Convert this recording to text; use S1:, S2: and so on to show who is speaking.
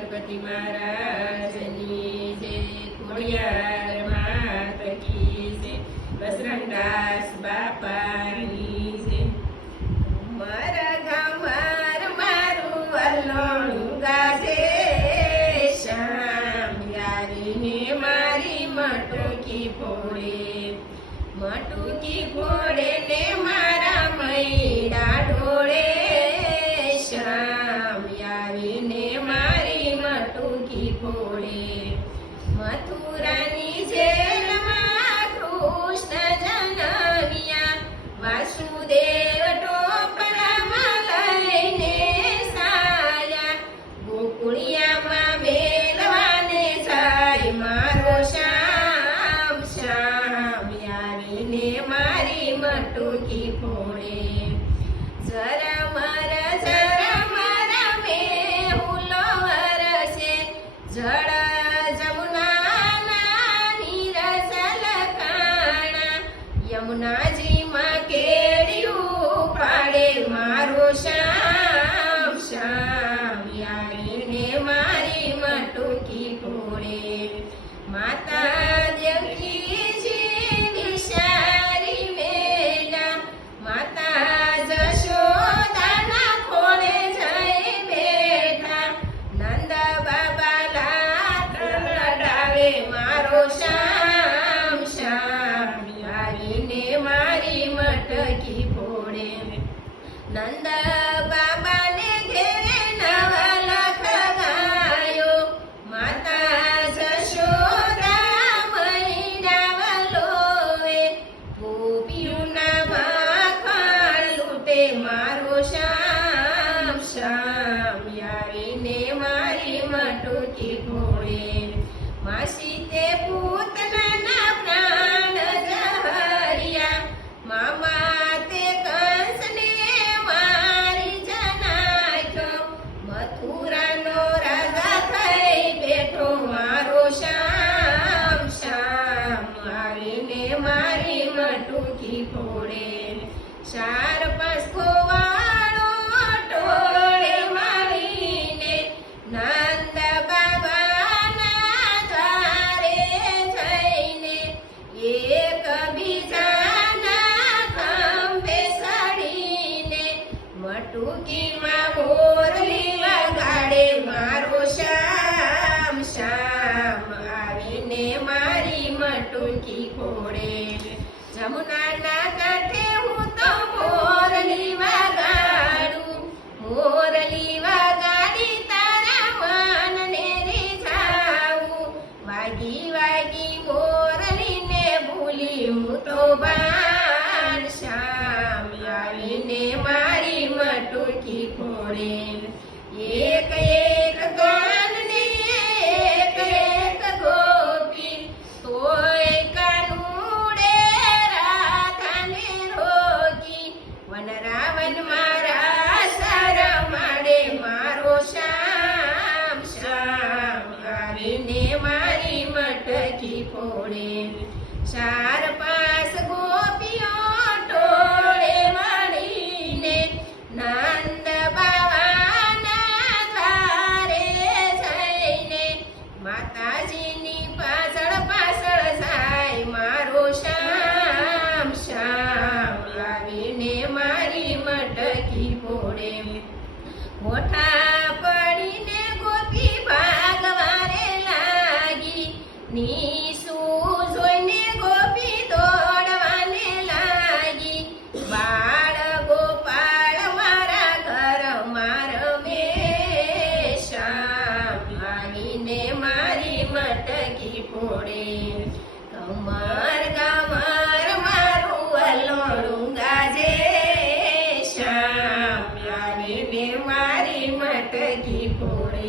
S1: ગણપતિ મહારાજની જે ખોડિયાર માત કી જય. બસરંગદાસ બાપાની છે મારા ગામર મારું વલ્લોણું ગાજે. શ્યામ યારીને મારી મટકી ફોડે. મટકી ફોડે ને મારા આવીને મારી મટુકી ફોડે જરા મર જરા મર મેહુલો વરસે જળ જમુનાના નીરસલ કાણા યમુનાજીમાં કેડિયું પાડે મારો શ્યામ શ્યામ યારીને મારી મટુકી ફોડે માતા મારો શ્યામ શ્યામ આવીને મારી મટકી ફોડે. નંદ બાબાને ઘેરે નવા લાખ ગાયો. માતા જશોદા મૈરાવલોએ ગોપીઓના માખણ લૂટે મારો શ્યામ શ્યામ આવીને મારી મટકી ફોડે. માસી તે પૂતનાના પ્રાણ જહરિયા મામા તે કંસને મારી જનાખ્યો. મથુરાનો રાજા થઈ બેઠો, મારો શ્યામ શ્યામ આવીને મારી મટુકી ફોડે. ચાર મોરલી વગાડે મારો શ્યામ શ્યામ આવીને મારી મટુકી ખોડે જમુનાના કાંઠે હું તો મોરલી વગાડું મોરલી વગાડી તારા મનને રીઝાવું વાગી વાગી મોરલીને ભૂલી હું તો બાન શ્યામ આવીને વનરાવન મારા સારા માડે મારો શ્યામ આવીને મારી મટકી ફોડે. ચાર મોઠા પડીને ગોપી ભાગવારે લાગી. નીસુ જોઈને ગોપી દોડવાને લાગી. બાળ ગોપાળ મારા ઘર માર મે શ્યામ આવીને મારી મટકી ફોડે. કમર கட்டக்கி போடே